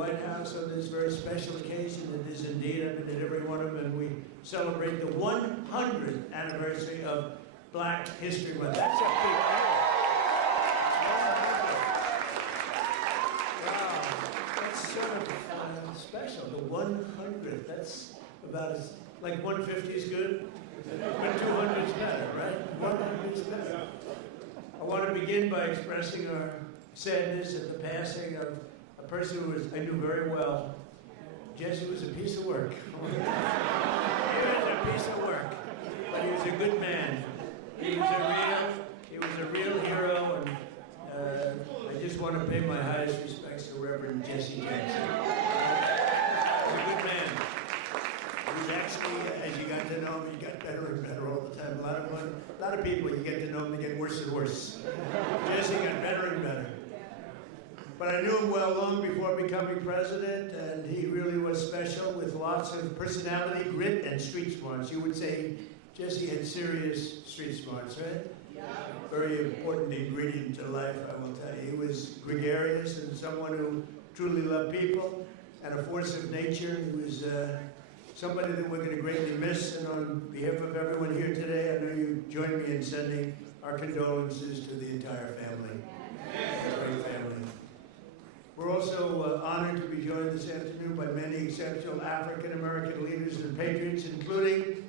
White House on this very special occasion. It is indeed, I've been at every one of them, and we celebrate the 100th anniversary of Black History Month. That's a big deal. Wow, that's sort of special, the 100th. That's about as, like 150 is good, but 200 is better, right? 100 is better. I want to begin by expressing our sadness at the passing of a person who I knew very well. Jesse was a piece of work. He was a piece of work, but he was a good man. He was a real hero, and I just want to pay my highest respects to Reverend Jesse Jackson. He was a good man. He was actually, as you got to know him, he got better and better all the time. A lot of people, you get to know them, they get worse and worse. Jesse got better and better. But I knew him well long before becoming president, and he really was special with lots of personality, grit, and street smarts. You would say Jesse had serious street smarts, right? Yeah. Very important ingredient to life, I will tell you. He was gregarious and someone who truly loved people and a force of nature. He was somebody that we're going to greatly miss, and on behalf of everyone here today, I know you join me in sending our condolences to the entire family. Great family. We're also honored to be joined this afternoon by many exceptional African-American leaders and patriots, including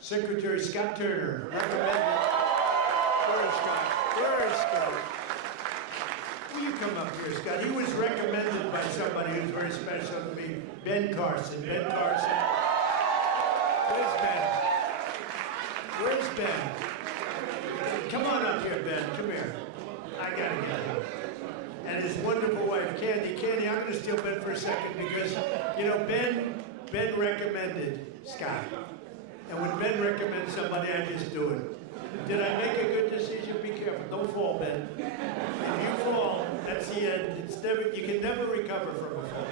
Secretary Scott Turner. Where is Scott? Will you come up here, Scott? He was recommended by somebody who's very special to me, Ben Carson. Ben Carson. Where's Ben? Come on up here, Ben. Come here. I gotta get him. And his wonderful wife, Candy. Candy, I'm going to steal Ben for a second because, you know, Ben recommended Scott. And when Ben recommends somebody, I just do it. Did I make a good decision? Be careful. Don't fall, Ben. If you fall, that's the end. You can never recover from a fall.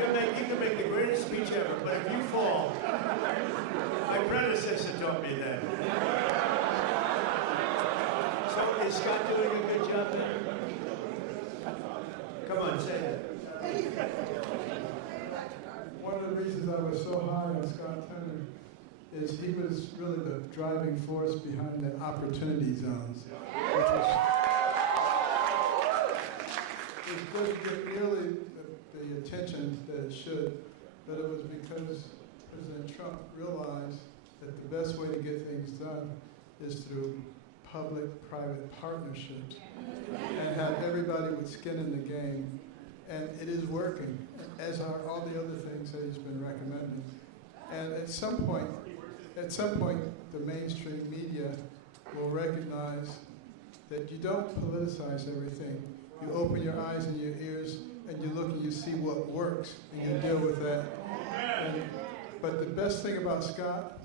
You can make the greatest speech ever, but if you fall, my predecessor taught me that. So is Scott doing a good job there? Come on, say it. One of the reasons I was so high on Scott Turner is he was really the driving force behind the opportunity zones, which doesn't get nearly the attention that it should, but it was because President Trump realized that the best way to get things done is through public-private partnerships and have everybody with skin in the game. And it is working, as are all the other things that he's been recommending. And at some point, the mainstream media will recognize that you don't politicize everything. You open your eyes and your ears, and you look and you see what works, and you deal with that. But the best thing about Scott,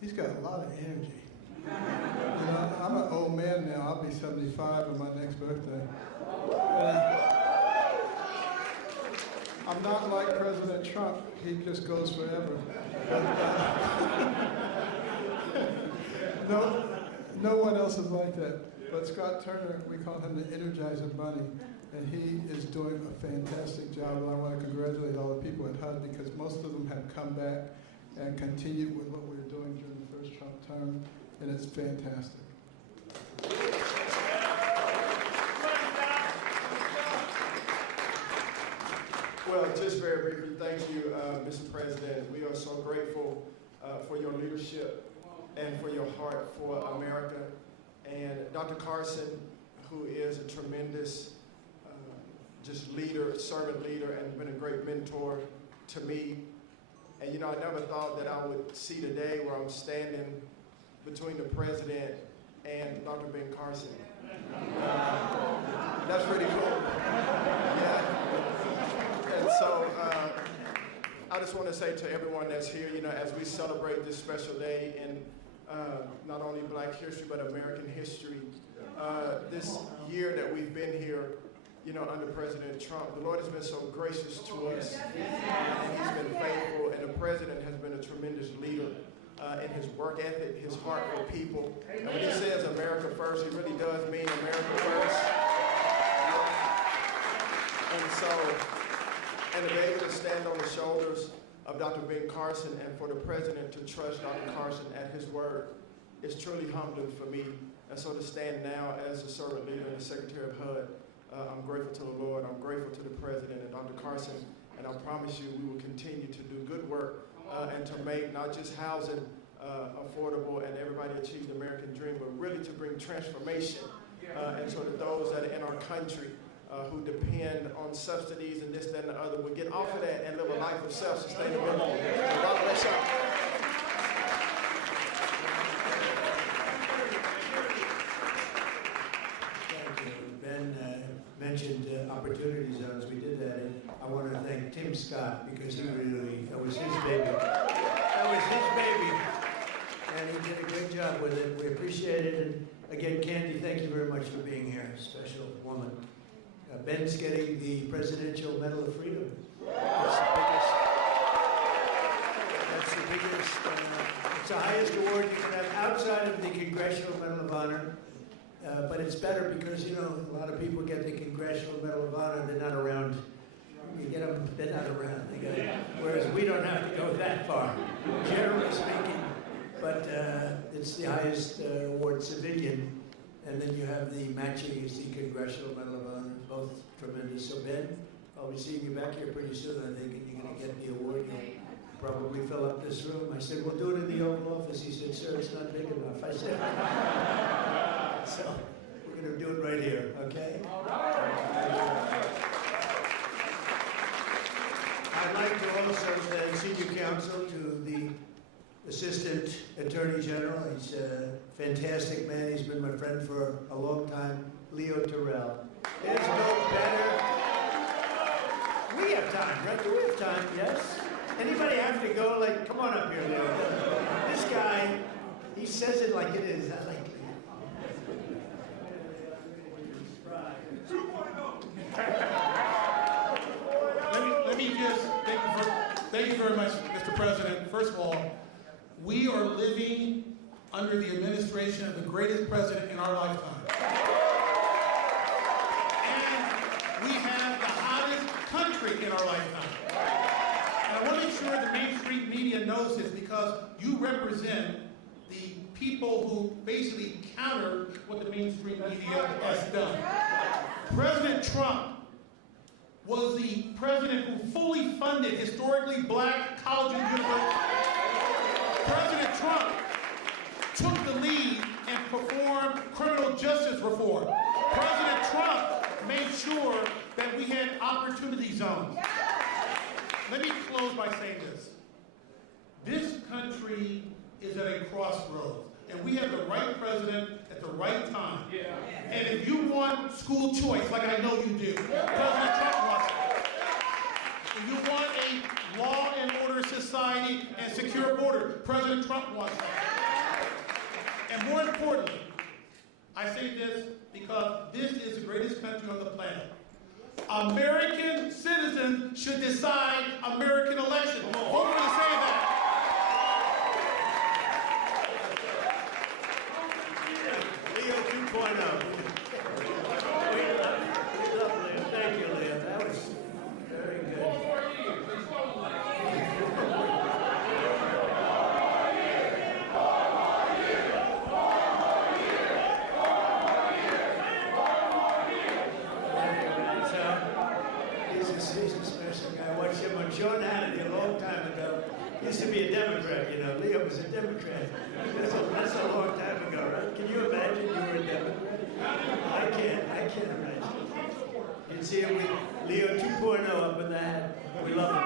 he's got a lot of energy. You know, I'm an old man now. I'll be 75 on my next birthday. I'm not like President Trump. He just goes forever. But, no one else is like that. But Scott Turner, we call him the Energizer Bunny, and he is doing a fantastic job. And I want to congratulate all the people at HUD because most of them have come back and continued with what we were doing during the first Trump term, and it's fantastic. Well, just very briefly, thank you, Mr. President. We are so grateful for your leadership and for your heart for America. And Dr. Carson, who is a tremendous just leader, servant leader, and been a great mentor to me. And you know, I never thought that I would see the day where I'm standing between the president and Dr. Ben Carson. That's pretty cool. Yeah. And so I just want to say to everyone that's here, you know, as we celebrate this special day in not only Black history, but American history, this year that we've been here, you know, under President Trump, the Lord has been so gracious to us. He's been faithful, and the president has been a tremendous leader in his work ethic, his heart for people. And when he says America first, he really does mean America first. And so and to be able to stand on the shoulders of Dr. Ben Carson and for the president to trust Dr. Carson at his word is truly humbling for me. And so to stand now as a servant leader and the Secretary of HUD, I'm grateful to the Lord, I'm grateful to the president and Dr. Carson, and I promise you we will continue to do good work and to make not just housing affordable and everybody achieve the American dream, but really to bring transformation and so that those that are in our country who depend on subsidies and this, that, and the other will get off of that and live a life of self-sustainability. So God bless y'all. Thank you. Ben mentioned opportunity zones. We did that, and I want to thank Tim Scott because he really, that was his baby. That was his baby, and he did a great job with it. We appreciate it, and again, Candy, thank you very much for being here. Special woman. Ben's getting the Presidential Medal of Freedom. That's the biggest, it's the highest award you can have outside of the Congressional Medal of Honor. But it's better because, you know, a lot of people get the Congressional Medal of Honor, they're not around. You get them, they're not around. Whereas we don't have to go that far, generally speaking. But it's the highest award, civilian. And then you have the matching is the Congressional Medal of Honor, both tremendous. So Ben, I'll be seeing you back here pretty soon, I think, and you're going to get the award. You'll probably fill up this room. I said, we'll do it in the Oval Office. He said, sir, it's not big enough. I said, so we're going to do it right here, okay? All right. I'd like to also thank Senior Counsel to the Assistant Attorney General. He's a fantastic man. He's been my friend for a long time. Leo Terrell. There's no better. We have time, right? Do we have time? Yes? Anybody have to go? Like, come on up here, Leo. This guy, he says it like it is. I like it. Let me just thank you very much, Mr. President. First of all, we are living under the administration of the greatest president in our lifetime. And we have the hottest country in our lifetime. And I want to make sure the mainstream media knows this because you represent the people who basically counter what the mainstream media has done. President Trump was the president who fully funded historically black colleges and universities. President Trump took the lead and performed criminal justice reform. President Trump made sure that we had opportunity zones. Let me close by saying this. This country is at a crossroads, and we have the right president at the right time. And if you want school choice, like I know you do, President Trump wants it. If you want a law and order society and secure border, President Trump wants that. And more importantly, I say this because this is the greatest country on the planet. American citizens should decide American elections. Vote for to say that. Leo 2.0. Thank you, Leo. That was very good. He's a special guy. I watched him on Sean Hannity a long time ago. He used to be a Democrat, you know. Leo was a Democrat. That's a long time ago, right? Can you imagine you were a Democrat? I can't imagine. You'd see him with Leo 2.0 up in the hat. We love him.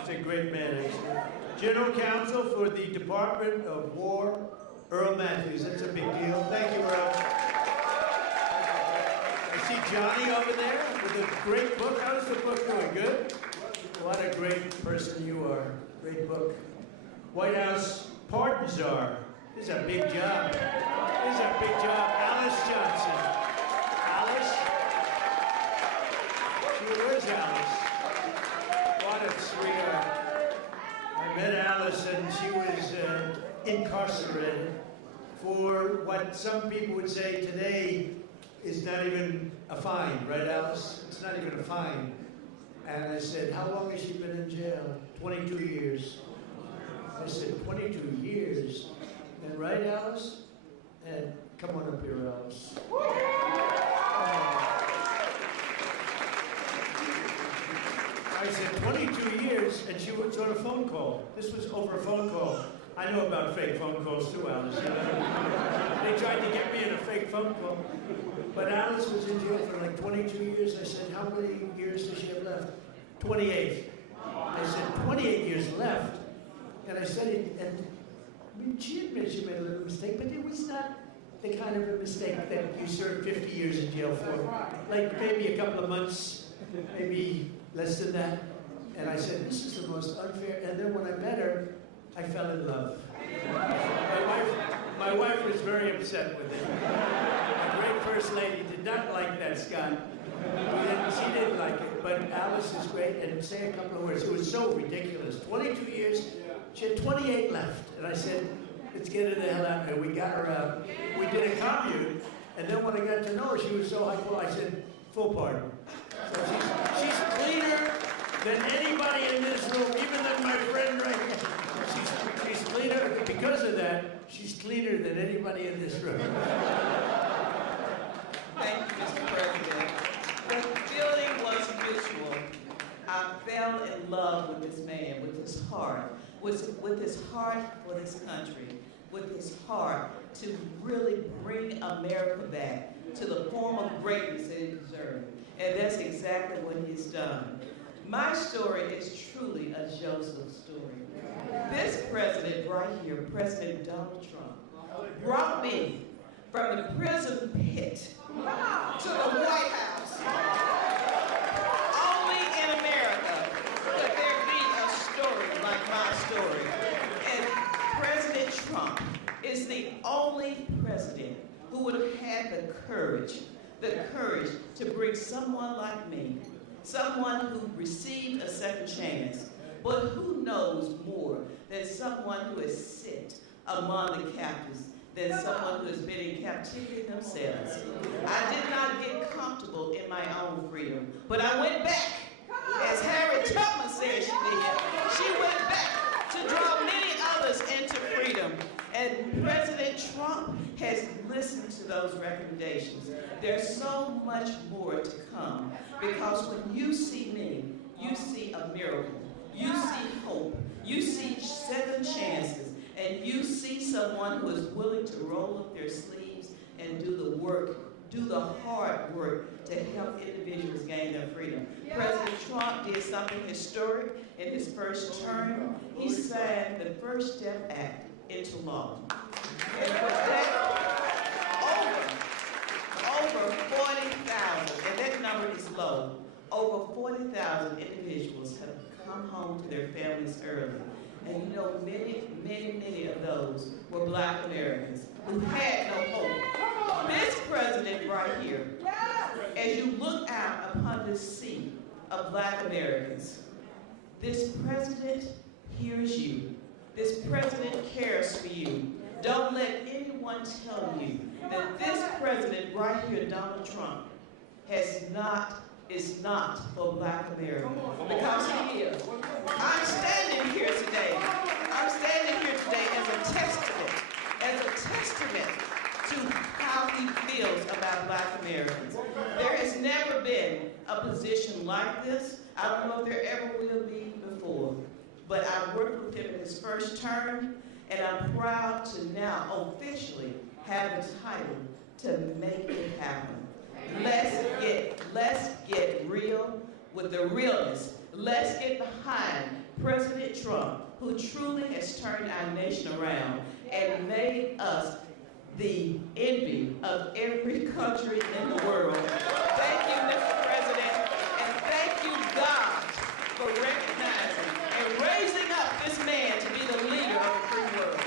He's a great man, actually. General Counsel for the Department of War, Earl Matthews. That's a big deal. Thank you, Earl. I see Johnny over there with a great book. How's the book doing? Good? What a great person you are. Great book. White House Pardon Czar. This is a big job. This is a big job. Alice Johnson. Alice? Where's Alice? What a sweetheart. I met Alice and she was incarcerated for what some people would say today is not even a fine, right, Alice? It's not even a fine. And I said, how long has she been in jail? 22 years. I said, 22 years? And right, Alice? And come on up here, Alice. I said, 22 years, and she was on a phone call. This was over a phone call. I know about fake phone calls too, Alice. You know? They tried to get me in a fake phone call. But Alice was in jail for like 22 years. I said, how many years does she have left? 28. I said, 28 years left. And I said, and I mean, she admitted she made a little mistake, but it was not the kind of a mistake that you serve 50 years in jail for. Like maybe a couple of months, maybe less than that. And I said, this is the most unfair. And then when I met her, I fell in love. My wife was very upset with it. The great first lady did not like that, Scott. She didn't like it, but Alice is great, and say a couple of words. It was so ridiculous. 22 years, she had 28 left. And I said, let's get her the hell out of here. We got her out. We did a commune, and then when I got to know her, she was so high quality. I said, full pardon. So she's cleaner than anybody in this room, even than my friend right here. She's cleaner. Because of that, she's cleaner than anybody in this room. Thank you, Mr. President. The feeling was mutual. I fell in love with this man, with his heart, with his heart for this country, with his heart to really bring America back to the form of greatness that it deserved. And that's exactly what he's done. My story is truly a Joseph story. This president right here, President Donald Trump, brought me from the prison pit to the White House. Only in America could there be a story like my story. And President Trump is the only president who would have had the courage to bring someone like me, someone who received a second chance, but who knows more than someone who has sit among the captives, than someone who has been in captivity themselves. I did not get comfortable in my own freedom, but I went back, as Harriet Tubman said she did. She went back to draw many others into freedom. And President Trump has listened to those recommendations. There's so much more to come, because when you see me, you see a miracle. You see hope. You see second chances. And you see someone who is willing to roll up their sleeves and do the work, do the hard work to help individuals gain their freedom. Yeah. President Trump did something historic in his first term. He signed the First Step Act into law. And with that, over 40,000, and that number is low, over 40,000 individuals have come home to their families early. And you know, many of those were Black Americans who had no hope. This president right here, as you look out upon this sea of Black Americans, this president hears you. This president cares for you. Don't let anyone tell you that this president right here, Donald Trump, is not for Black America, because he is. I'm standing here today as a testament to how he feels about Black Americans. There has never been a position like this. I don't know if there ever will be before, but I worked with him in his first term, and I'm proud to now officially have the title to make it happen. Let's get real with the realness. Let's get behind President Trump, who truly has turned our nation around and made us the envy of every country in the world. Thank you, Mr. President, and thank you, God, for recognizing and raising up this man to be the leader of the free world.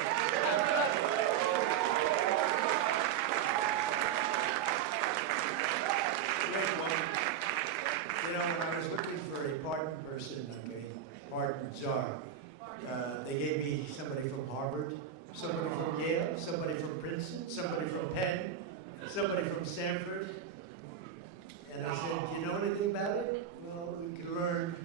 You know, when I was looking for a pardon person, like a pardon czar, they gave me somebody from Harvard, somebody from Yale, somebody from Princeton, somebody from Penn, somebody from Stanford. And I said, do you know anything about it? Well, we can learn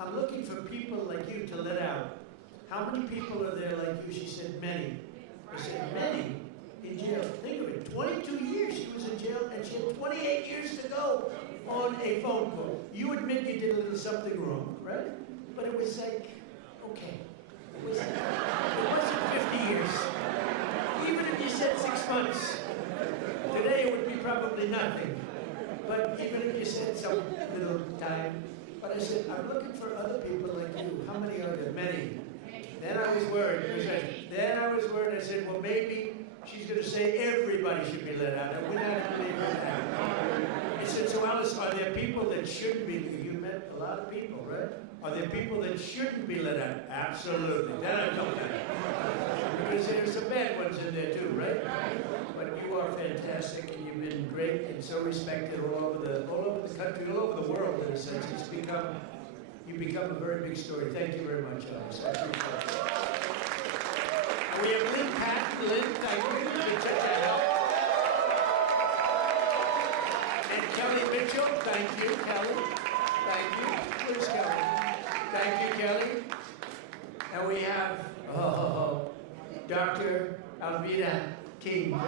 I'm looking for people like you to let out. How many people are there like you? She said, many. I said, many? In jail. Think of it, 22 years she was in jail, and she had 28 years to go on a phone call. You admit you did a little something wrong, right? But it was like, okay. It wasn't 50 years. Even if you said 6 months, today it would be probably nothing. But even if you said some little time, but I said, I'm looking for other people like you. How many are there? Many. Then I was worried. I said, well, maybe she's going to say everybody should be let out. And we're not going to leave her out. I said, so Alice, are there people that shouldn't be? You met a lot of people, right? Are there people that shouldn't be let out? Absolutely. Then I told that. Because there's some bad ones in there too, right? But you are fantastic, and you've been great and so respected all over the country, all over the world in a sense. You've become a very big story. Thank you very much, Alice. I appreciate it. And we have Lynn Patton. Lynn, thank you. You've been such a help. And Kelly Mitchell, thank you, Kelly. Thank you. Where's Kelly? Thank you, Kelly. And we have, Dr. Alvida King.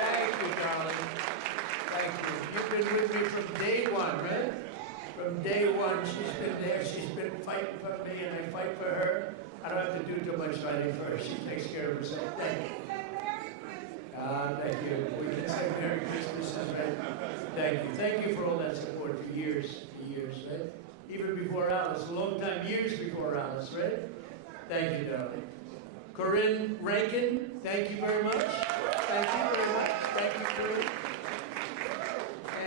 Thank you, darling. Thank you. You've been with me from day one, right? From day one, she's been there. She's been fighting for me, and I fight for her. I don't have to do too much fighting for her. She takes care of herself. Thank you. Thank you. We can say Merry Christmas, right? Thank you. Thank you for all that support for years, right? Even before Alice, a long time, years before Alice, right? Thank you, darling. Corinne Rankin, thank you very much. Thank you very much. Thank you, Corinne.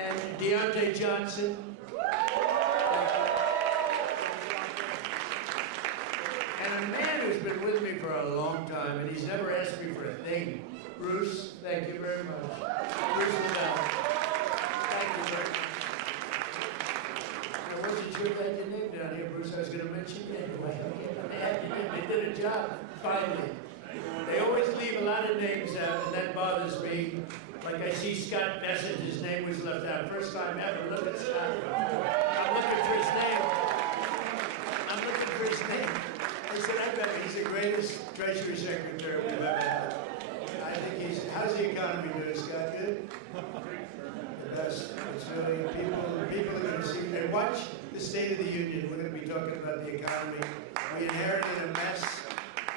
And Deontay Johnson. And a man who's been with me for a long time, and he's never asked me for a thing. Bruce, thank you very much. Bruce Liddell. Thank you very much. I wasn't sure if I had your name down here, Bruce. I was going to mention you anyway. They did a job, finally. They always leave a lot of names out, and that bothers me. Like I see Scott Bessent, his name was left out. First time ever. Look at Scott. I'm looking for his name. I said, I bet he's the greatest Treasury Secretary we've ever had. I think how's the economy doing, Scott? Good? The best. It's really, people are going to see, and watch the State of the Union. We're going to be talking about the economy. We inherited a mess,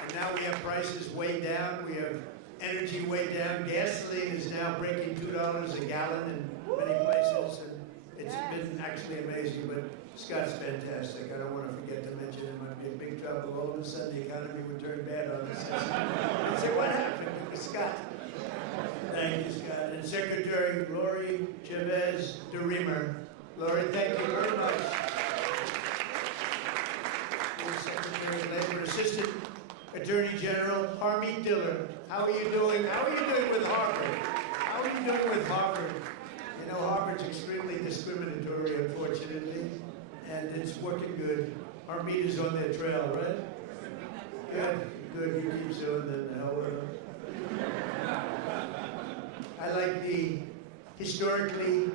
and now we have prices way down. We have energy way down. Gasoline is now breaking $2 a gallon in many places, and it's been actually amazing, but Scott's fantastic. I don't want to forget to mention it. Might be in big trouble. All of a sudden, the economy would turn bad on us. I'd say, what happened? It was Scott. Thank you, Scott. And Secretary Lori Chavez de Reamer. Lori, thank you very much. Secretary of Labor, Assistant Attorney General Harmeet Diller. How are you doing? How are you doing with Harvard? How are you doing with Harvard? You know, Harvard's extremely discriminatory, unfortunately, and it's working good. Harmeet is on their trail, right? Good. Good. You keep doing that now. I like the historically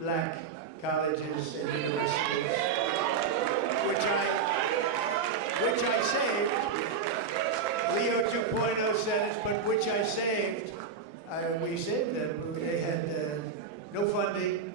black colleges and universities, which I saved. Leo 2.0 said it, but which I saved. We saved them. They had no funding,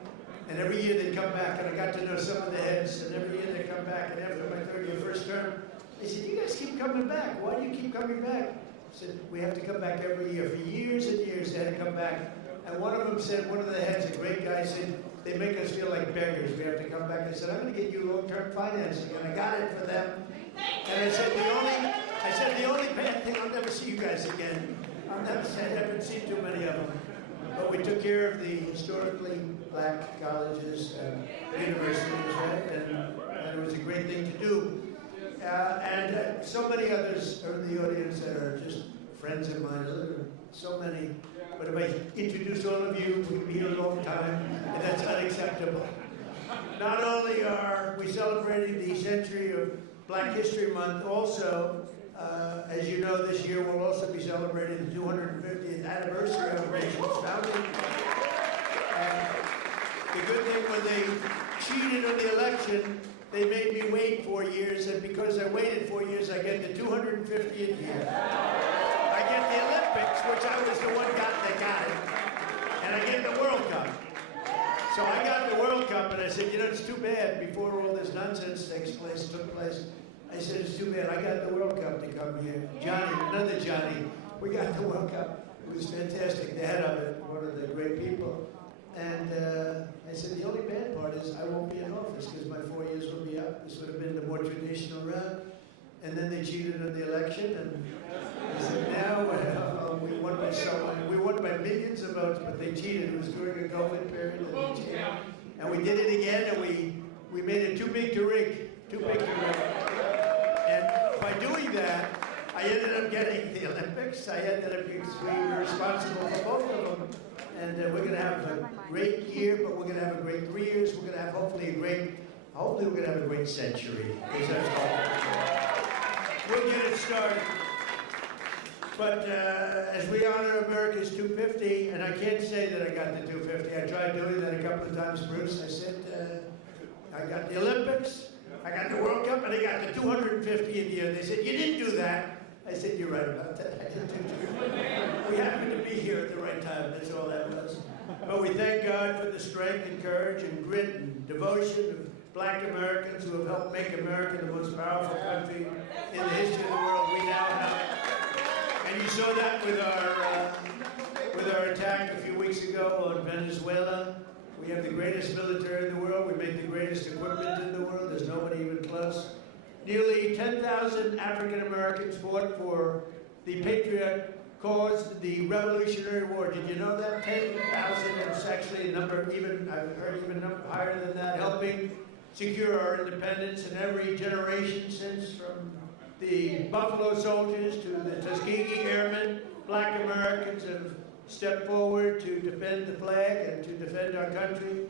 and every year they'd come back, and I got to know some of the heads, and every year they'd come back, and after my third year, first term, they said, you guys keep coming back. Why do you keep coming back? I said, we have to come back every year. For years and years, they had to come back. And one of them said, one of the heads, a great guy, said, they make us feel like beggars. We have to come back. I said, I'm going to get you long-term financing. And I got it for them. And I said, the only bad thing, I'll never see you guys again. I haven't seen too many of them. But we took care of the historically black colleges and universities, right? And it was a great thing to do. And so many others are in the audience that are just friends of mine. So many. But if I introduce all of you, we can be here a long time, and that's unacceptable. Not only are we celebrating the century of Black History Month, also, as you know, this year we'll also be celebrating the 250th anniversary of the nation's founding. And the good thing, when they cheated on the election, they made me wait 4 years, and because I waited 4 years, I get the 250th year. I get the Olympics, which I was the one that got it, and I get the World Cup. So I got the World Cup, and I said, you know, it's too bad before all this nonsense took place. I said, it's too bad. I got the World Cup to come here. Johnny, another Johnny, we got the World Cup. It was fantastic. The head of it, one of the great people. And I said, the only bad part is I won't be in office because my 4 years will be up. This would have been the more traditional route. And then they cheated in the election. And I said, now we won by we won by millions of votes, but they cheated. It was during a COVID period. And they cheated. And we did it again, and we made it too big to rig. Too big to rig. And by doing that, I ended up getting the Olympics. I ended up being responsible for both of them. And we're going to have a great year, but we're going to have a great 3 years. We're going to have hopefully we're going to have a great century. We'll get it started. But as we honor America's 250, and I can't say that I got the 250. I tried doing that a couple of times, Bruce. I said, I got the Olympics, I got the World Cup, and I got the 250th year. They said, you didn't do that. I said, you're right about that. I didn't do that. We happened to be here at the right time. That's all that was. But we thank God for the strength and courage and grit and devotion of Black Americans who have helped make America the most powerful country in the history of the world we now have. And you saw that with our attack a few weeks ago on Venezuela. We have the greatest military in the world. We make the greatest equipment in the world. There's nobody even close. Nearly 10,000 African Americans fought for the patriot cause, the Revolutionary War. Did you know that? 10,000, it's actually a number, I've heard even higher than that, helping secure our independence in every generation since, from the Buffalo Soldiers to the Tuskegee Airmen. Black Americans have stepped forward to defend the flag and to defend our country.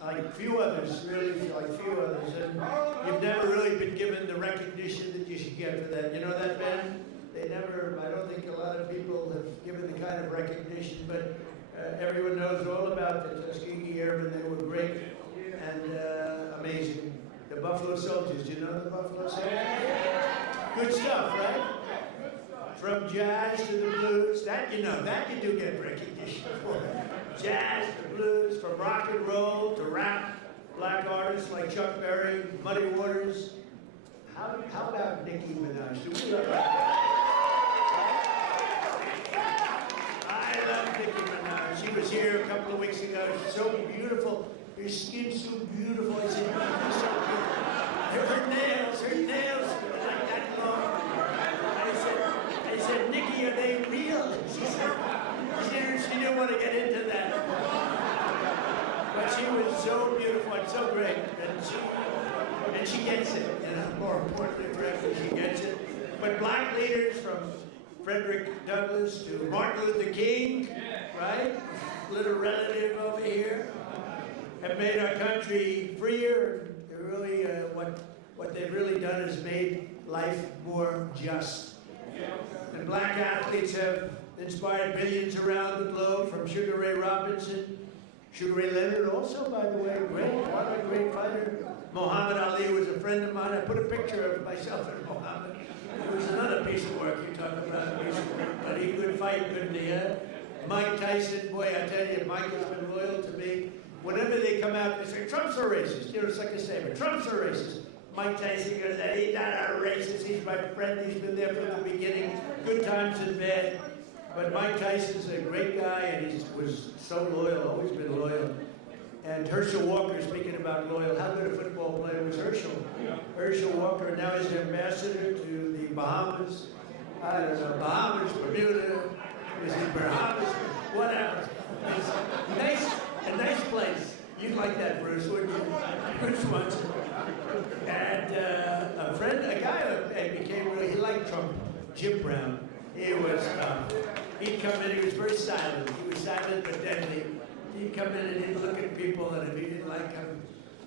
Like few others, really, like few others. And you've never really been given the recognition that you should get for that. You know that, Ben? They never, I don't think a lot of people have given the kind of recognition, but everyone knows all about the Tuskegee Airmen. They were great and amazing. The Buffalo Soldiers, do you know the Buffalo Soldiers? Good stuff, right? From jazz to the blues, that you know, that you do get recognition for. Jazz to blues, from rock and roll to rap, black artists like Chuck Berry, Muddy Waters. How about Nicki Minaj? Do we love her? I love Nicki Minaj. She was here a couple of weeks ago. She's so beautiful. Her skin's so beautiful. I said, she's so beautiful. Her nails are like that long. I said, Nikki, are they real? She didn't want to get into that. But she was so beautiful and so great. And she gets it. And more importantly for her, she gets it. But black leaders from Frederick Douglass to Martin Luther King, right? Little relative over here, have made our country freer. They're really, what they've really done is made life more just. And black athletes have inspired billions around the globe, from Sugar Ray Robinson, Sugar Ray Leonard also, by the way, what a great fighter. Muhammad Ali was a friend of mine. I put a picture of myself and Muhammad. It was another piece of work. You talk about a piece of work, but he could fight, couldn't he? Mike Tyson, boy, I tell you, Mike has been loyal to me. Whenever they come out, they say, Trump's a racist. You know, it's like a statement. Trump's a racist. Mike Tyson goes, he's not a racist. He's my friend. He's been there from the beginning. Good times and bad. But Mike Tyson's a great guy, and he was so loyal, always been loyal. And Herschel Walker, speaking about loyal, how good a football player was Herschel? Herschel Walker now is an ambassador to the Bahamas. I don't know, Bahamas, Bermuda, is it Bahamas, whatever. It's a nice place. You'd like that, Bruce, wouldn't you? Bruce wants it. And a guy became really, he liked Trump, Jim Brown. He was, he'd come in, he was very silent. He was silent but deadly. He'd come in and he'd look at people, and if he didn't like him,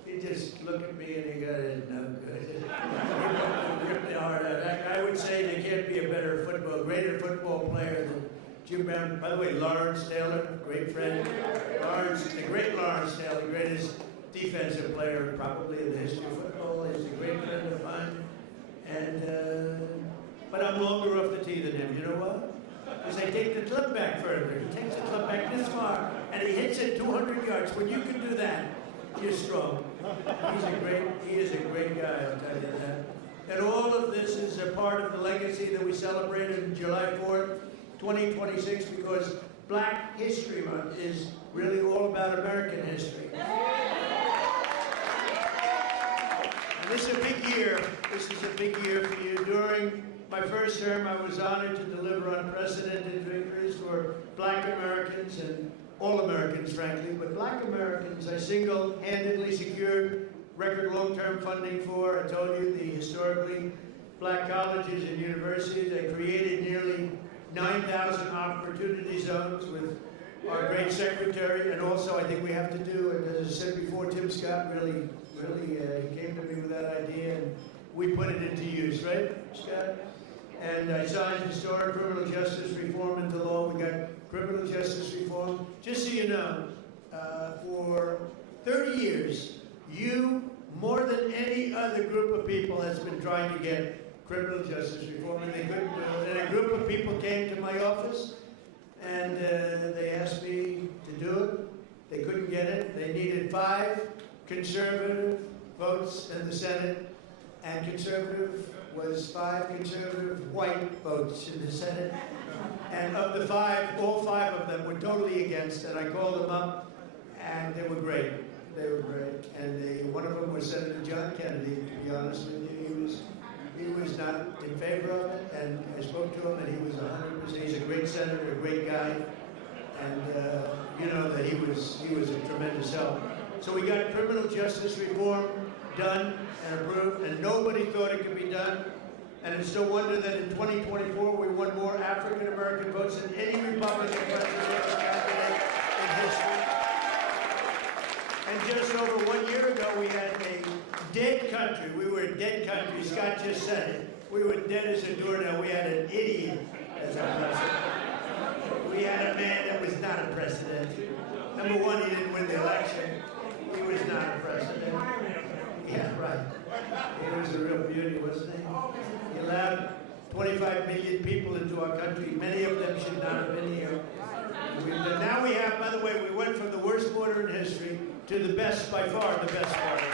he'd just look at me and he'd go, no good. He'd rip the heart out. I would say there can't be a greater football player than Jim Brown. By the way, Lawrence Taylor, great friend. The great Lawrence Taylor, greatest defensive player probably in the history of football. He's a great friend of mine. And, but I'm longer off the tee than him. You know what? Because I take the club back further. He takes the club back this far, and he hits it 200 yards. When you can do that, you're strong. He is a great guy, I'll tell you that. And all of this is a part of the legacy that we celebrated on July 4th, 2026, because Black History Month is really all about American history. And this is a big year. This is a big year for you. During my first term, I was honored to deliver unprecedented victories for Black Americans and all Americans, frankly, but Black Americans I single-handedly secured record long-term funding for. I told you, the historically Black colleges and universities. I created nearly 9,000 opportunity zones with our great secretary, and also I think we have to do, and as I said before, Tim Scott really came to me with that idea, and we put it into use, right, Scott? And I signed historic criminal justice reform into law. We got criminal justice reform. Just so you know, for 30 years, you, more than any other group of people, has been trying to get criminal justice reform, and they couldn't do it. And a group of people came to my office, and they asked me to do it. They couldn't get it. They needed 5 conservative votes in the Senate, and conservative was 5 conservative white votes in the Senate. And of the 5, all 5 of them were totally against, and I called them up, and they were great. They were great. And one of them was Senator John Kennedy, to be honest with you. He was not in favor of it, and I spoke to him, and he was 100%. He's a great senator, a great guy, and you know that he was a tremendous help. So we got criminal justice reform done and approved, and nobody thought it could be done. And it's no wonder that in 2024 we won more African American votes than any Republican presidential candidate in history. And just over 1 year ago, we had a dead country. We were a dead country. Scott just said it. We were dead as a doornail. We had an idiot as our president. We had a man that was not a president. Number one, he didn't win the election. He was not a president. Yeah, right. He was a real beauty, wasn't he? He allowed 25 million people into our country. Many of them should not have been here. But now we have, by the way, we went from the worst border in history to the best, by far, the best border.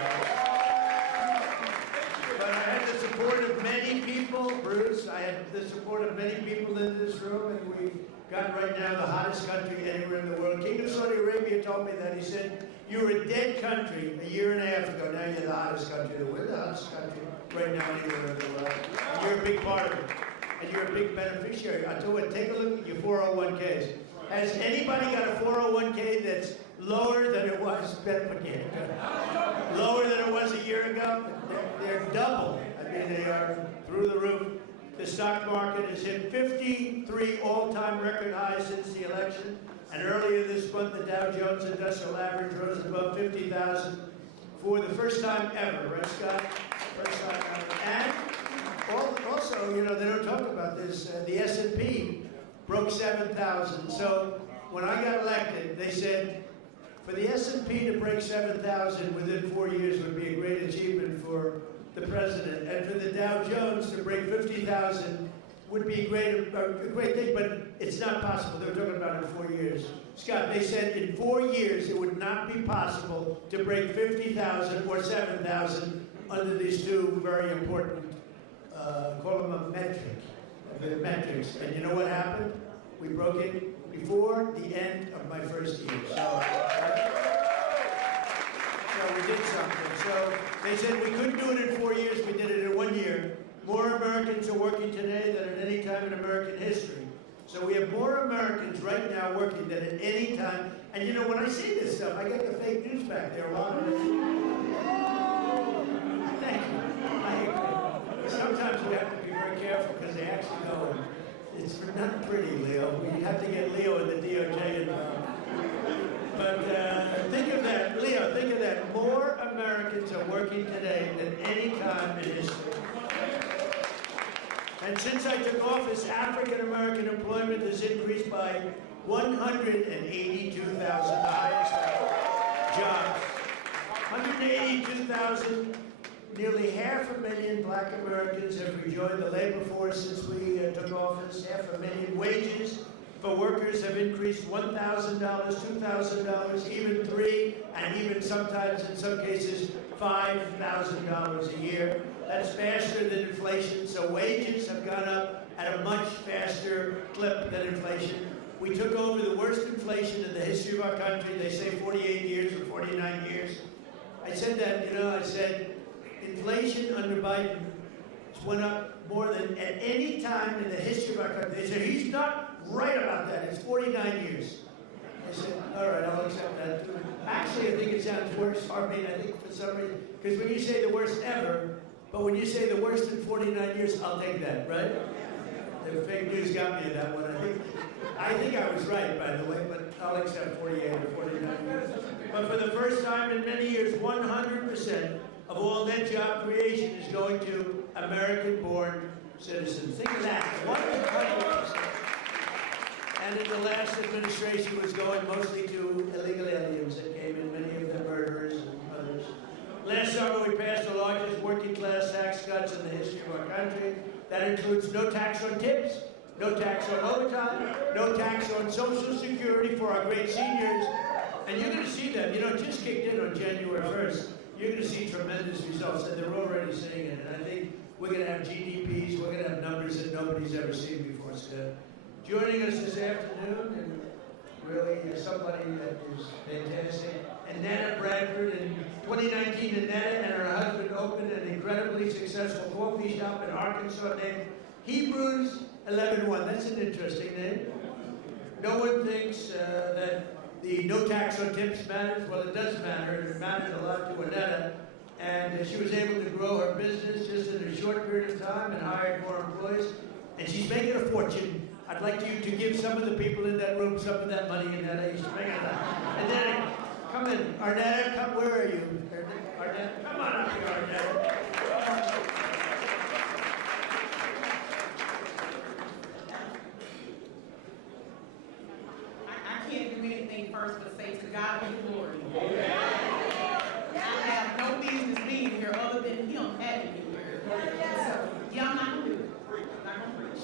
But I had the support of many people, Bruce. I had the support of many people in this room, and we got right now the hottest country anywhere in the world. King of Saudi Arabia told me that. He said, you were a dead country a year and a half ago. Now you're the hottest country. We're the hottest country right now anywhere in the world. And you're a big part of it. And you're a big beneficiary. I tell you what, take a look at your 401ks. Has anybody got a 401k that's lower than it was, lower than it was a year ago? They're double. I mean, they are through the roof. The stock market has hit 53 all-time record highs since the election. And earlier this month, the Dow Jones Industrial Average rose above 50,000 for the first time ever, right, Scott? First time ever. And also, you know, they don't talk about this, the S&P broke 7,000. So when I got elected, they said, for the S&P to break 7,000 within 4 years would be a great achievement for the president. And for the Dow Jones to break 50,000 would be a great thing, but it's not possible. They were talking about it in 4 years. Scott, they said in 4 years it would not be possible to break 50,000 or 7,000 under these two very important, call them a metric. The metrics. And you know what happened? We broke it before the end of my first year. So we did something. So they said we couldn't do it in 4 years. We did it in 1 year. More Americans are working today than at any time in American history. So we have more Americans right now working than at any time. And you know, when I see this stuff, I get the fake news back there a lot of it. Thank you. I agree. Sometimes we have to be very careful because they actually know it's not pretty, Leo. We have to get Leo in the DOJ involved. But think of that, Leo, think of that. More Americans are working today than any time in history. And since I took office, African-American employment has increased by 182,000, the highest jobs. 182,000, nearly 500,000 black Americans have rejoined the labor force since we took office. 500,000 wages for workers have increased $1,000, $2,000, even $3,000, and even sometimes, in some cases, $5,000 a year. That's faster than inflation, so wages have gone up at a much faster clip than inflation. We took over the worst inflation in the history of our country. They say 48 years or 49 years. I said that, I said, inflation under Biden went up more than at any time in the history of our country. They said, he's not right about that. It's 49 years. I said, all right, I'll accept that too. Actually, I think it sounds worse for me, I think for some reason, because when you say the worst ever, but when you say the worst in 49 years, I'll take that, right? The fake news got me in that one. I think I was right, by the way, but I'll accept 48 or 49 years. But for the first time in many years, 100% of all net job creation is going to American-born citizens. Think of that, 100%. And in the last administration was going mostly to illegal aliens that came in, many of them murderers and others. Last summer we passed the largest working class tax cuts in the history of our country. That includes no tax on tips, no tax on overtime, no tax on Social Security for our great seniors. And you're going to see them, it just kicked in on January 1st. You're going to see tremendous results, and they're already seeing it. And I think we're going to have GDPs, we're going to have numbers that nobody's ever seen before, Scott. Joining us this afternoon, and really somebody that is fantastic, Annetta Bradford. In 2019, Annetta and her husband opened an incredibly successful coffee shop in Arkansas named Hebrews 11:1. That's an interesting name. No one thinks that the no tax on tips matters. Well, it does matter, and it matters a lot to Annetta. And she was able to grow her business just in a short period of time and hired more employees. And she's making a fortune. I'd like you to give some of the people in that room some of that money, Annetta. She's making it up. Annetta, come in. Arnetta, come. Where are you? Arnetta, come on up here, Arnetta. I can't do anything first but say to God be the glory. I have no business being here other than Him having me here. So, I'm not going to do it. I'm not going to preach.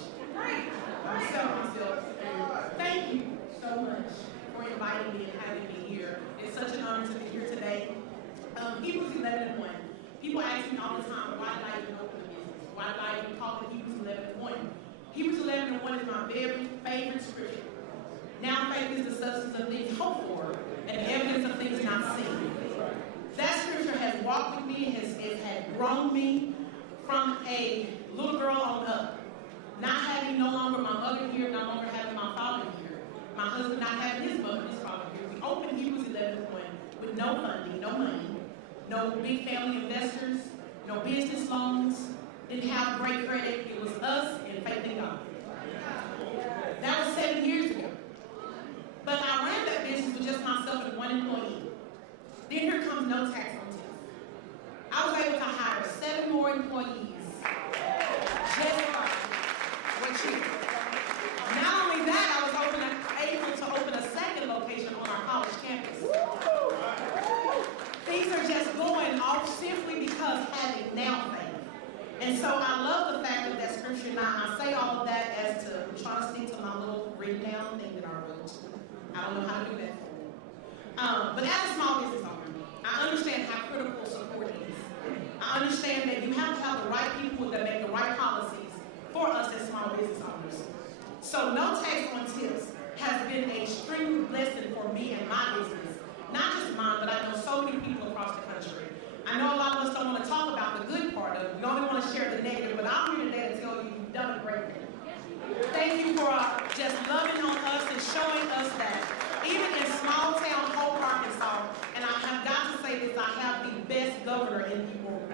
So, thank you so much for inviting me and having me here. It's such an honor to be here today. Hebrews 11:1. People ask me all the time, why did I even open a business? Why did I even call it Hebrews 11:1? Hebrews 11:1 is my very favorite scripture. Now faith is the substance of things hoped for and the evidence of things not seen. That scripture has walked with me, has grown me from a little girl on up. Not having no longer my mother here, no longer having my father here. My husband not having his mother, his father here. We opened Hebrews 11:1 with no funding, no money, no big family investors, no business loans, didn't have great credit. It was us and faith in God. That was 7 years ago. But I ran that business with just myself and one employee. Then here comes no tax on tips. I was able to hire 7 more employees. Just what you. Not only that, I was able to open a second location on our college campus. Things are just going off simply because having now faith. And so I love the fact that scripture, now I say all of that as to, I'm trying to stick to my little written down thing that I wrote. I don't know how to do that. But as a small business owner, I understand how critical support is. I understand that you have to have the right people that make the right policies for us as small business owners. So no tax on tips has been an extreme blessing for me and my business. Not just mine, but I know so many people across the country. I know a lot of us don't want to talk about the good part of it. We only want to share the negative, but I'm here today to tell you you've done a great thing. Thank you for just loving on us and showing us that even in small town Hope, Arkansas, and I have got to say this, I have the best governor in the world.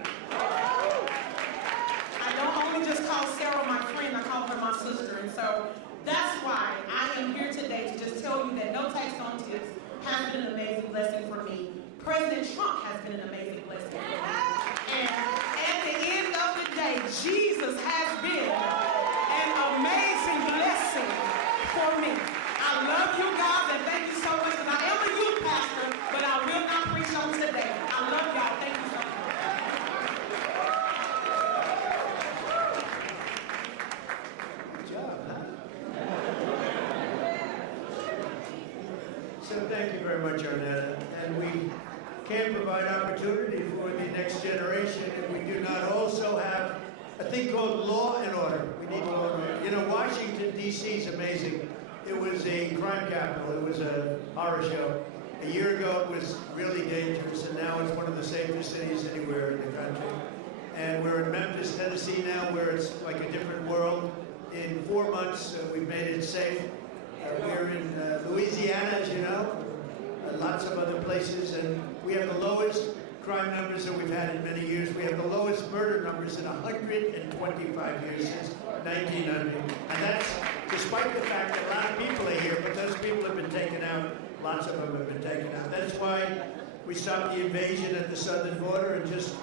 I don't only just call Sarah my friend, I call her my sister. And so that's why I am here today to just tell you that no tax on tips has been an amazing blessing for me. President Trump has been an amazing blessing for me. And at the end of the day, Jesus has been an amazing blessing for me. I love you guys and thank you so much. And I am a youth pastor, but I will not preach on today. I love very much, Arnetta. And we can't provide opportunity for the next generation if we do not also have a thing called law and order. We need law and order. You know, Washington, D.C. is amazing. It was a crime capital. It was a horror show. A year ago, it was really dangerous, and now it's one of the safest cities anywhere in the country. And we're in Memphis, Tennessee now, where it's like a different world. In 4 months, we've made it safe. We're in Louisiana, as you know, lots of other places, and we have the lowest crime numbers that we've had in many years. We have the lowest murder numbers in 125 years since 1900. And that's despite the fact that a lot of people are here, but those people have been taken out. Lots of them have been taken out. That's why we stopped the invasion at the southern border. And just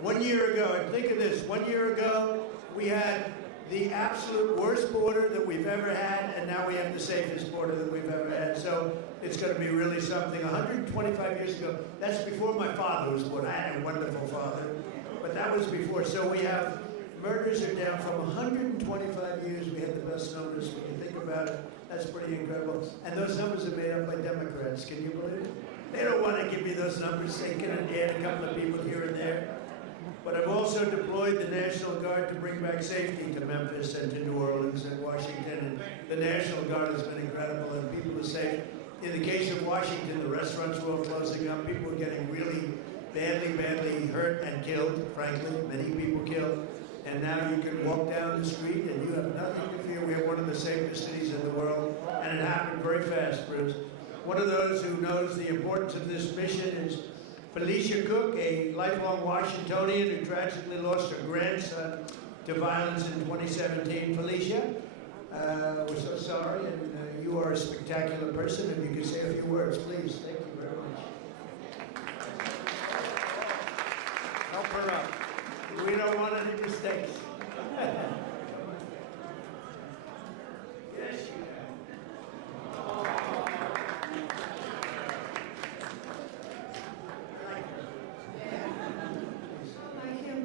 1 year ago, and think of this, 1 year ago, we had the absolute worst border that we've ever had, and now we have the safest border that we've ever had. So it's going to be really something. 125 years ago, that's before my father was born. I had a wonderful father, but that was before. So we have, murders are down from 125 years. We had the best numbers. When you think about it, that's pretty incredible. And those numbers are made up by Democrats. Can you believe it? They don't want to give me those numbers. They can add a couple of people here and there. But I've also deployed the National Guard to bring back safety to Memphis and to New Orleans and Washington. And the National Guard has been incredible, and people are safe. In the case of Washington, the restaurants were all closing up. People were getting really badly hurt and killed, frankly. Many people killed. And now you can walk down the street and you have nothing to fear. We have one of the safest cities in the world. And it happened very fast, Bruce. One of those who knows the importance of this mission is Felicia Cook, a lifelong Washingtonian who tragically lost her grandson to violence in 2017. Felicia, we're so sorry, and you are a spectacular person. If you could say a few words, please. Thank you very much. Help her out. We don't want any mistakes. Yes, you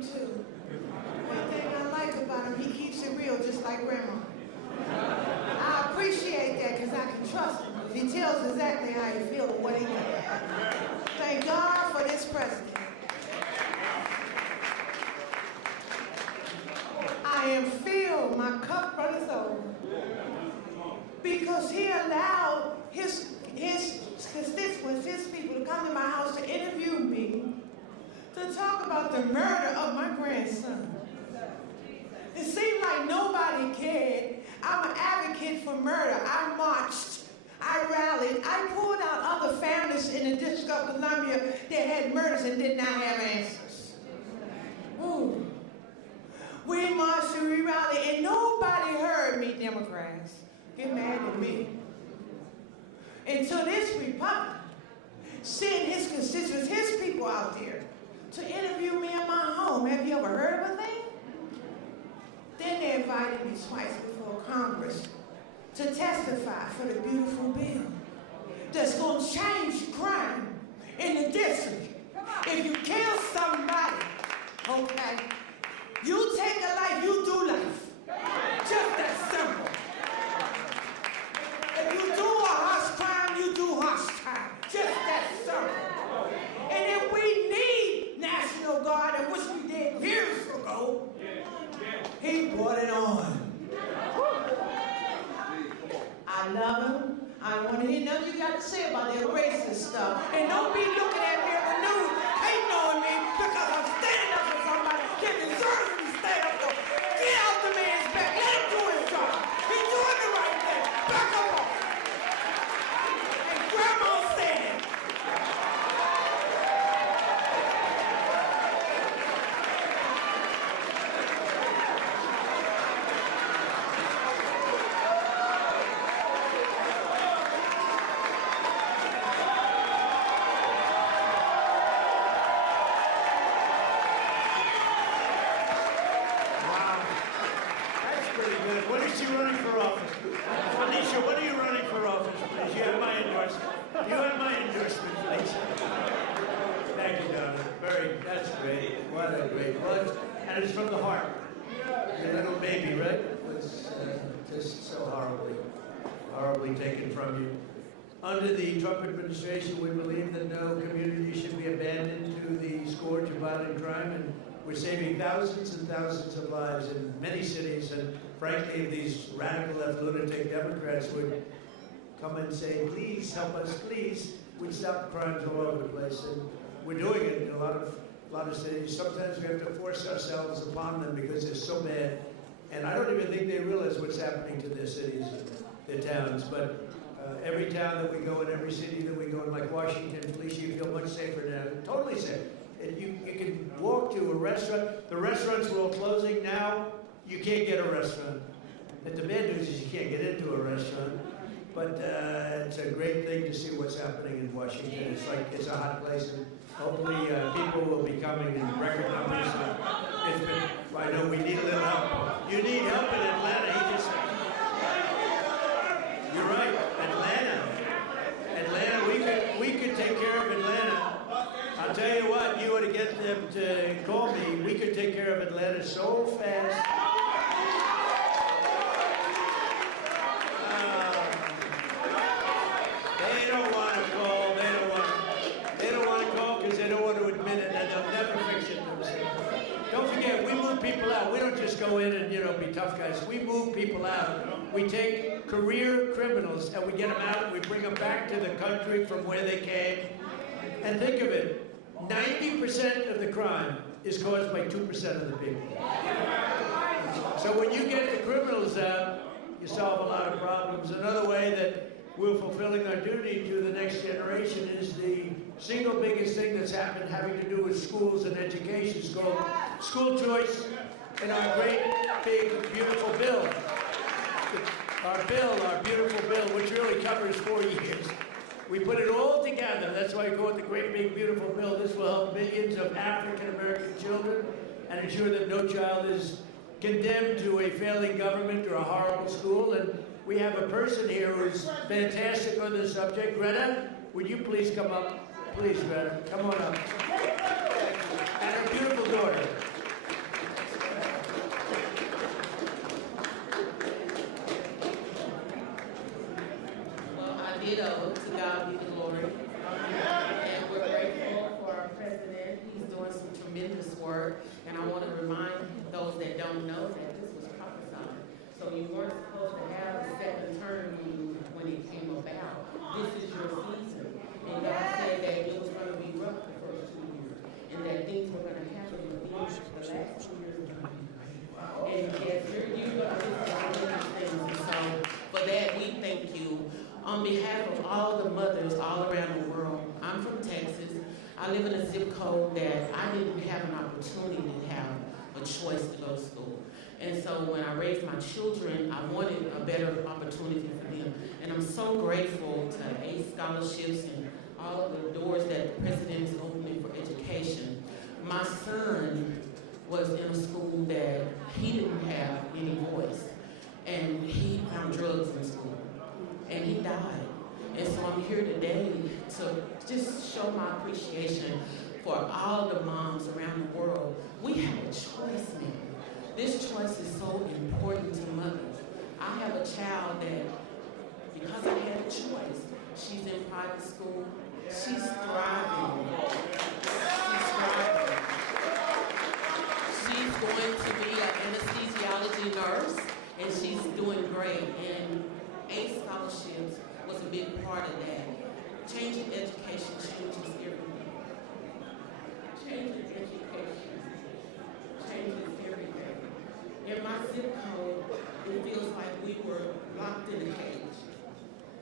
too. One thing I like about him, he keeps it real, just like Grandma. I appreciate that because I can trust him. He tells exactly how he feels and what he thinks. Thank God for this president. I am filled, my cup runneth over. Because he allowed his constituents, his people, to come to my house to interview me, to talk about the murder of my grandson. It seemed like nobody cared. I'm an advocate for murder. I marched. I rallied. I pulled out other families in the District of Columbia that had murders and did not have answers. Ooh. We marched and we rallied, and nobody heard me, Democrats. Get mad at me. Until this Republican sent his constituents, his people out there, to interview me in my home. Have you ever heard of a thing? Then they invited me twice before Congress to testify for the beautiful bill that's going to change crime in the district. If you kill somebody, okay, you take a life, you do life. Just that simple. If you do a harsh crime, you do harsh crime. Just that simple. And if we need National Guard, and which we did years ago, he brought it on. I love him. I don't want to hear nothing you got to say about that racist stuff. And don't be looking at me in the news, hating on me because I'm standing up for somebody that deserves to be stand up for. Get out the man's back. Let him do his job. He's doing the right thing. Back up off. And Grandma said it. When is she running for office? Felicia, when are you running for office, please? You have my endorsement. You have my endorsement, Felicia. Thank you, Donna. That's great. What a great one. And it's from the heart. Your little baby, right? Was just so horribly taken from you. Under the Trump administration, we believe that no community should be abandoned to the scourge of violent crime, and we're saving thousands and thousands of lives in many cities. And frankly, if these radical left lunatic Democrats would come and say, please help us, please, we'd stop crimes all over the place. And we're doing it in a lot of cities. Sometimes we have to force ourselves upon them because they're so bad. And I don't even think they realize what's happening to their cities and their towns. But every town that we go in, every city that we go in, like Washington, Felicia, you feel much safer now. Totally safe. And you can walk to a restaurant. The restaurants are all closing now. You can't get a restaurant. And the bad news is you can't get into a restaurant. But it's a great thing to see what's happening in Washington. It's like it's a hot place, and hopefully people will be coming in record numbers. I know we need a little help. You need help in Atlanta. You're right, Atlanta. We could take care of Atlanta. I'll tell you what, you ought to get them to call me. We could take care of Atlanta so fast. They don't want to call. They don't want to call because they don't want to admit it, and they'll never fix it themselves. Don't forget, we move people out. We don't just go in and be tough guys. We move people out. We take career criminals and we get them out. We bring them back to the country from where they came. And think of it. 90% of the crime is caused by 2% of the people. So when you get the criminals out, you solve a lot of problems. Another way that we're fulfilling our duty to the next generation is the single biggest thing that's happened having to do with schools and education. It's called school choice, and our great, big, beautiful bill. Our beautiful bill, which really covers 4 years. We put it all together. That's why we call it the great, big, beautiful bill. This will help millions of African-American children and ensure that no child is condemned to a failing government or a horrible school. And we have a person here who's fantastic on this subject. Greta, would you please come up? Please, Greta, come on up. And her beautiful daughter. To God be the glory. And we're grateful for our president. He's doing some tremendous work. And I want to remind those that don't know that this was prophesied. So you weren't supposed to have a second term when it came about. This is your season. And God said that it was going to be rough the first 2 years. And that things were going to happen with things the last 2 years. And yes, you're going to do things. And so for that, we thank you. On behalf of all the mothers all around the world, I'm from Texas. I live in a zip code that I didn't have an opportunity to have a choice to go to school. And so when I raised my children, I wanted a better opportunity for them. And I'm so grateful to ACE scholarships and all of the doors that the president is opening for education. My son was in a school that he didn't have any voice. And he found drugs in school. And he died. And so I'm here today to just show my appreciation for all the moms around the world. We have a choice now. This choice is so important to mothers. I have a child that, because I had a choice, she's in private school. She's thriving. She's thriving. She's going to be an anesthesiology nurse, and she's doing great. And ACE scholarships was a big part of that. Changing education changes everything. Changing education changes everything. In my zip code, it feels like we were locked in a cage.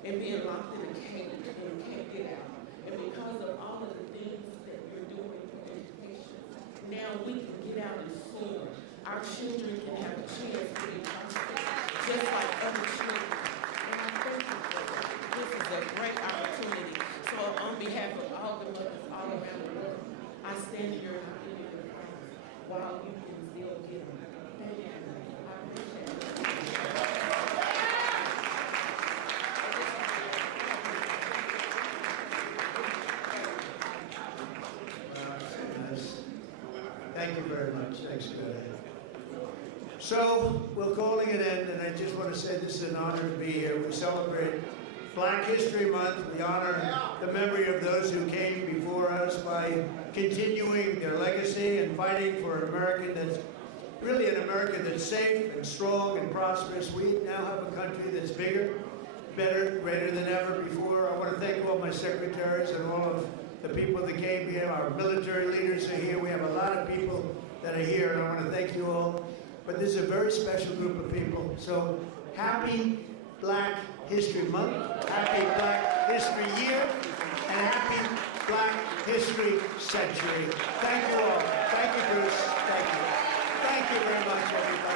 And being locked in a cage, and we can't get out. And because of all of the things that we're doing for education, now we can get out and soar. Our children can have a chance to be prosperous, just like other children. This is a great opportunity. So on behalf of all the mothers all around the world, I stand here and I give you the promise while you can still get them. Thank you. I appreciate it. Thank you very much. Thanks, Greta. So we're calling it in, and I just want to say this is an honor to be here. We celebrate Black History Month, we honor the memory of those who came before us by continuing their legacy and fighting for an America that's really an America that's safe and strong and prosperous. We now have a country that's bigger, better, greater than ever before. I want to thank all my secretaries and all of the people that came here. Our military leaders are here. We have a lot of people that are here, and I want to thank you all. But this is a very special group of people. So happy Black History Month, happy Black History Year, and happy Black History Century. Thank you all. Thank you, Bruce. Thank you. Thank you very much, everybody.